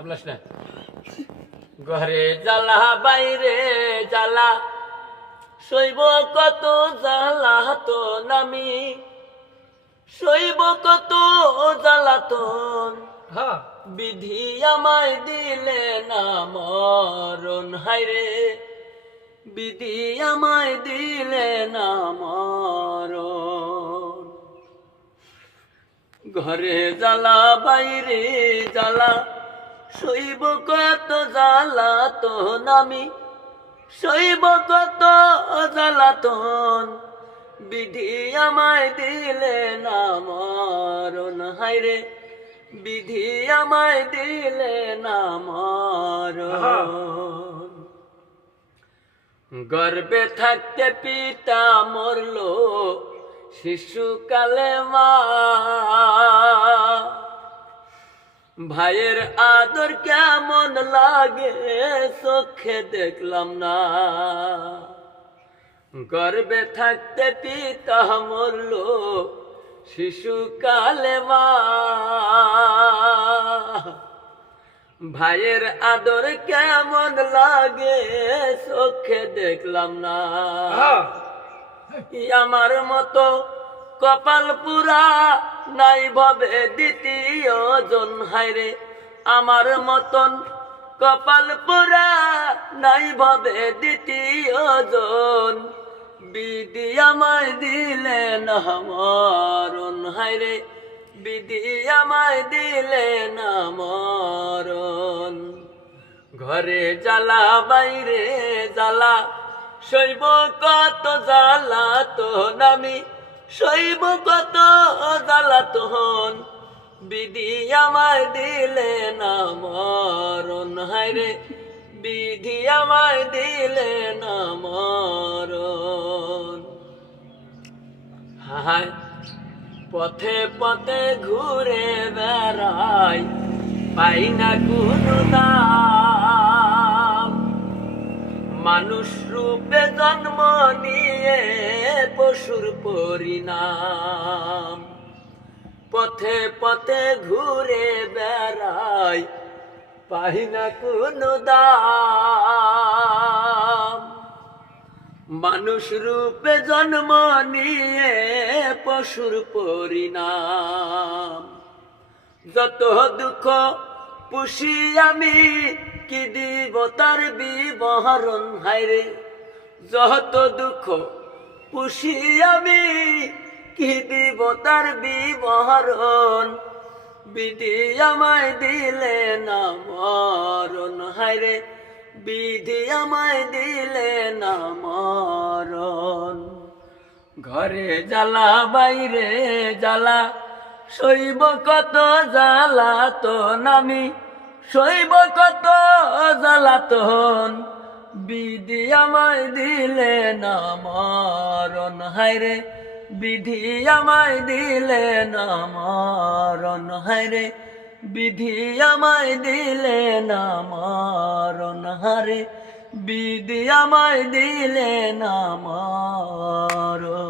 আপনার না ঘরে জ্বালা বাইরে জ্বালা শৈব কত জ্বালা তো নামি শৈব কত জ্বালাতন বিধি আমায় দিলে না মরণ হায়রে বিধি আমায় দিলে না মরণ ঘরে জ্বালা বাইরে জ্বালা শৈব কত জ্বালাতন আমি শৈব কত জ্বালাতন বিধি আমায় দিলে না মরণ হায়রে বিধি আমায় দিলে না মরণ গর্ভে থাকতে পিতা মরলো শিশুকালে মা ভাইয়ের আদর কেমন লাগে চোখে দেখলাম না গর্ভে থাকতে পিতা মরলো শিশুকালে মা ভাইয়ের আদর কেমন লাগে চোখে দেখলাম না আমার মতো কপাল পুরা নাই ভাবে দ্বিতীয় জন হায়রে আমার মতন কপাল পুরা নাই ভাবে দ্বিতীয় জন বিধি আমায় দিলে না মরণ হায়রে বিধি আমায় দিলে না মরণ ঘরে জ্বালা বাইরে জ্বালা শৈব কত জ্বালা তো নামি শৈব কত জ্বালাতন বিধি আমায় দিলে না মরণ হায়রে বিধি আমায় দিলে না মরণ হায় পথে পথে ঘুরে বেড়াই পাই না কোনো দাম মানুষ রূপে জন্ম নিয়ে পশুর পরিণাম পথে পথে ঘুরে বেড়াই পাই না কোনো দাম মানুষ রূপে জন্ম নিয়ে পশুর পরিণাম যত দুঃখ পুষি আমি কি দিব তার বিবরণ হায়রে যত দুঃখ পুষি আমি কি দিব তার বিবরণ বিধি আমায় দিলে না মরণ হায়রে বিধি আমায় দিলে না মরণ ঘরে জ্বালা বাইরে জ্বালা শৈব কত জ্বালাতন আমি শৈব কত জ্বালাতন বিধি আমায় দিলে না মরণ হায়রে বিধি আমায় দিলে না মরণ হায়রে বিধি আমায় দিলে না মরণ হারে বিধি আমায় দিলে না মরণ।